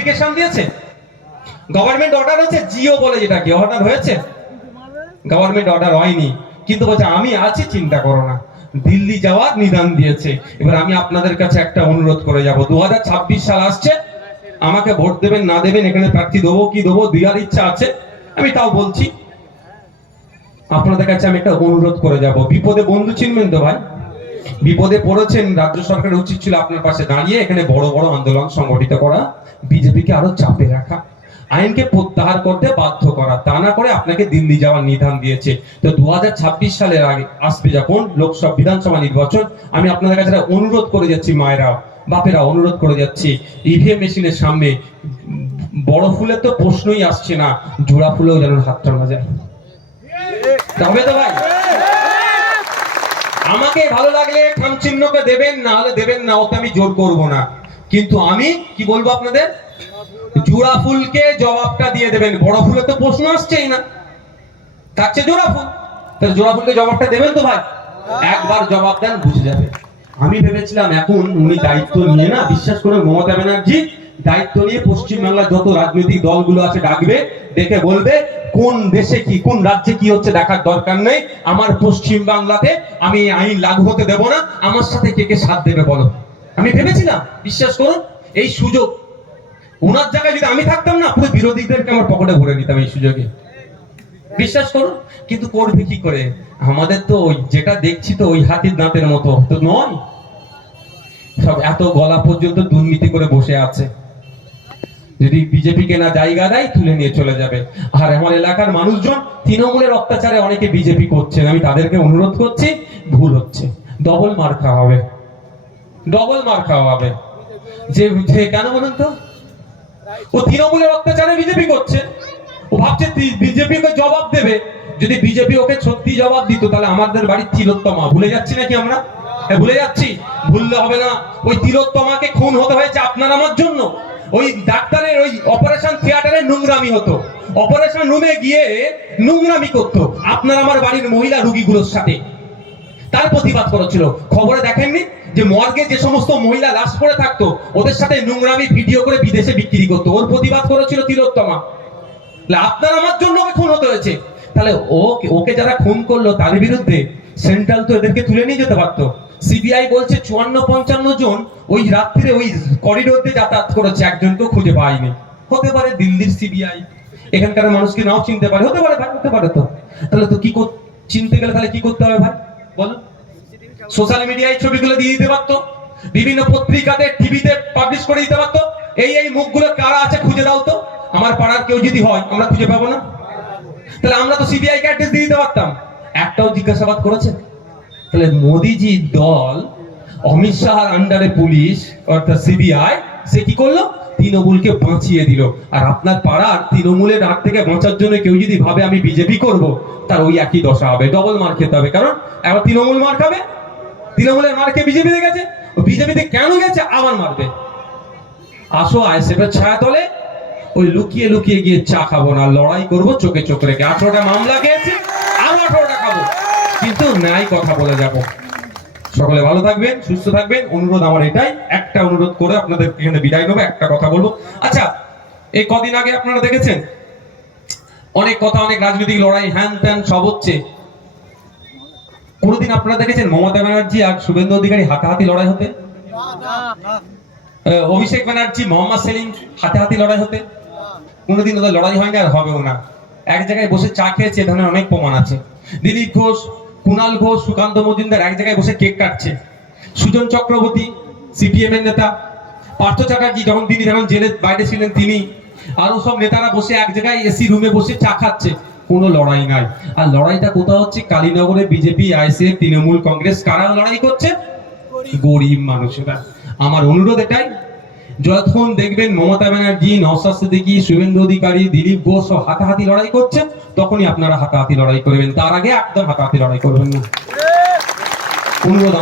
Notification দিয়েছে? Government order হয়েছে, জিও বলে যেটা কি অর্ডার হয়েছে? গভর্নমেন্ট অর্ডার হয়নি। কিন্তু বলছে, আমি আছি, চিন্তা করো না। দিল্লি যাওয়ার নিদান দিয়েছে। এবার আমি আপনাদের কাছে একটা অনুরোধ করে যাব। দু হাজার ছাব্বিশ সাল আসছে। আমাকে ভোট দেবেন, না দেবেন, এখানে প্রার্থী দেবো, কি দেবো, দেওয়ার ইচ্ছা আছে। আমি তাও বলছি। আপনাদের কাছে আমি একটা অনুরোধ করে যাব। বিপদে বন্ধু চিনবেন তো ভাই? বিপদে পড়েছেন রাজ্য সরকারের উচিত ছিল আপনার পাশে দাঁড়িয়ে এখানে বড় বড় আন্দোলন সংগঠিত করা, বিজেপিকে আরও চাপে রাখা, আইনকে প্রত্যাহার করতে বাধ্য করা, তা না করে আপনাকে দিল্লি যাওয়ার নিধান দিয়েছে। তো দু সালের আগে আসবে যখন লোকসভা বিধানসভা নির্বাচন, আমি আপনাদের কাছে অনুরোধ করে যাচ্ছি মায়েরা বাপেরা অনুরোধ করে যাচ্ছি। ইভিএম মেশিনের সামনে বড় ফুলের তো প্রশ্নই আসছে না, জোড়া ফুলেও যেন হাত টানা যায়। তবে তো ভাই। আমাকে ভালো লাগলে খাম চিহ্নকে দেবেন, না হলে দেবেন না, ওতে আমি জোর করব না। কিন্তু আমি, কি বলব আপনাদের? জোড়া ফুলকে জবাবটা দিয়ে দেবেন। বড় ফুলের তো প্রশ্ন আসছেই না। চেয়ে জোড়া ফুল। তাহলে জোড়া ফুলকে জবাবটা দেবেন তো ভাই? একবার জবাব দেন, বুঝে যাবে। আমি ভেবেছিলাম এখন উনি দায়িত্ব নিয়ে না, বিশ্বাস করে মমতা ব্যানার্জি দায়িত্ব নিয়ে পশ্চিমবাংলার যত রাজনৈতিক দলগুলো আছে ডাকবে ডেকে বলবে কোন দেশে কি, কোন রাজ্যে কি হচ্ছে দেখার দরকার নেই। আমার পশ্চিম বাংলাতে আমি আইন লাগু হতে দেব না, আমার সাথে কে কে সাথ দেবে বলো। আমি ভেবেছিলাম, বিশ্বাস করুন, এই সুযোগ। ওনার জায়গায় যদি আমি থাকতাম না, পুরো বিরোধীদেরকে আমার পকেটে ভরে নিতাম এই সুযোগে। বিশ্বাস করুন, কিন্তু করবে কি করে? আমাদের তো ওই যেটা দেখছি তো ওই হাতির দাঁতের মতো, তো নয়। সব এত গলা পর্যন্ত দুর্নীতি করে বসে আছে। যদি বিজেপিকে না জায়গা দেয় তুলে নিয়ে চলে যাবে। আর আমার এলাকার মানুষজন তৃণমূলের অত্যাচারে অনেকে বিজেপি করছেন আমি তাদেরকে অনুরোধ করছি ভুল হচ্ছে। ডবল মার খাওয়া হবে। ডবল মার খাওয়া হবে। যে কেন বলুন তো? ও তৃণমূলের অত্যাচারে বিজেপি করছে। ও ভাবছে বিজেপি ওকে জবাব দেবে। যদি বিজেপি ওকে সত্যি জবাব দিত তাহলে আমাদের বাড়ির তিলোত্তমা ভুলে যাচ্ছি নাকি আমরা? হ্যাঁ, ভুলে যাচ্ছি। ভুললে হবে না। ওই তিলোত্তমাকে খুন হতে হয়েছে আপনার আমার জন্য। ওই ডাক্তারের ওই অপারেশন থিয়েটারে নোংরামি হতো। অপারেশন রুমে গিয়ে নোংরামি করতো। আপনার আমার বাড়ির মহিলা রুগীগুলোর সাথে। তার প্রতিবাদ করেছিল। খবরে দেখেননি যে মর্গে যে সমস্ত মহিলা লাশ পড়ে থাকতো, ওদের সাথে নোংরামি ভিডিও করে বিদেশে বিক্রি করতো। ওর প্রতিবাদ করেছিল তিলোত্তমা। আপনার আমার জন্য ওকে খুন হতে হয়েছে। তাহলে ওকে ওকে যারা খুন করল তার বিরুদ্ধে সেন্ট্রাল তো এদেরকে তুলে নিয়ে যেতে পারতো। সিবিআই বলছে চুয়ান্ন পঞ্চান্ন জন ওই রাত্রিরে ওই করিডোর দিয়ে যাতায়াত করেছে একজনকেও খুঁজে পায়নি। হতে পারে দিল্লির সিবিআই। এখানকার মানুষকে নাও চিনতে পারে? হতে পারে ভাই, হতে পারে তো। তাহলে তো কি চিনতে গেলে তাহলে কি করতে হবে ভাই? বলো। সোশ্যাল মিডিয়ায় ছবিগুলো দিয়ে দিতে পারতো। বিভিন্ন পত্রিকাতে, টিভিতে পাবলিশ করে দিতে পারতো। এই এই মুখগুলো কারা আছে খুঁজে দাও তো। আমার পাড়ার কেউ যদি হয়, আমরা খুঁজে পাবো না। তাহলে আমরা তো সিবিআই কে অ্যাড্রেস দিয়ে দিতে পারতাম। একটাও জিজ্ঞাসাবাদ করেছে? তাহলে মোদিজি দল অমিত শাহর আন্ডারে পুলিশ, অর্থাৎ সিবিআই সে কি করল? তৃণমূলকে বাঁচিয়ে দিল। আর আপনার পাড়ার তৃণমূলের হাত থেকে বাঁচার জন্য কেউ যদি ভাবে আমি বিজেপি করব, তার ওই একই দশা হবে। ডবল মার খেতে হবে। কারণ এবার তৃণমূল মার খাবে। তৃণমূলের মার খেয়ে বিজেপিতে গেছে। বিজেপিতে কেন গেছে? আবার মারবে। আসো আইসেফের ছায়া তলে ওই লুকিয়ে লুকিয়ে গিয়ে চা খাব না, লড়াই করব, চোখে চোখ রেখে। আঠারোটা মামলা খেয়েছি, আরও আঠারোটা খাব। কিন্তু ন্যায় কথা বলে যাব। সকলে ভালো থাকবেন, সুস্থ থাকবেন। অনুরোধ আমার এটাই। একটা অনুরোধ করে আপনাদের এখানে বিদায় নেব, একটা কথা বলব। আচ্ছা এই কদিন আগে আপনারা দেখেছেন? অনেক কথা, অনেক রাজনৈতিক লড়াই, হ্যান ত্যান সব হচ্ছে। কোনোদিন আপনারা দেখেছেন মমতা ব্যানার্জি আর শুভেন্দু অধিকারী হাতাহাতি লড়াই হতে? অভিষেক ব্যানার্জি, মোহাম্মদ সেলিম হাতাহাতি লড়াই হতে? কোনোদিন ওদের লড়াই হয়নি আর হবেও না। এক জায়গায় বসে চা খেয়েছে, এ ধরনের অনেক প্রমাণ আছে। দিলীপ ঘোষ কুণাল ঘোষ, সুকান্ত মজুমদার এক জায়গায় বসে কেক কাটছে। সুজন চক্রবর্তী, সিপিএম এর নেতা। পার্থ চ্যাটার্জি যখন তিনি যখন জেলের বাইরে ছিলেন তিনি, আরও সব নেতারা বসে এক জায়গায় এসি রুমে বসে চা খাচ্ছে। কোনো লড়াই নাই। আর লড়াইটা কোথাও হচ্ছে? কালীনগরে বিজেপি আইসিএফ তৃণমূল, কংগ্রেস, কারা লড়াই করছে? গরিব মানুষেরা। আমার অনুরোধ এটাই যতক্ষণ দেখবেন মমতা ব্যানার্জি নওশাদ সিদ্দিকী শুভেন্দু অধিকারী দিলীপ ঘোষ সব হাতাহাতি লড়াই করছে তখনই আপনারা হাতাহাতি লড়াই করবেন। তার আগে একদম হাতাহাতি লড়াই করবেন না। অনুরোধ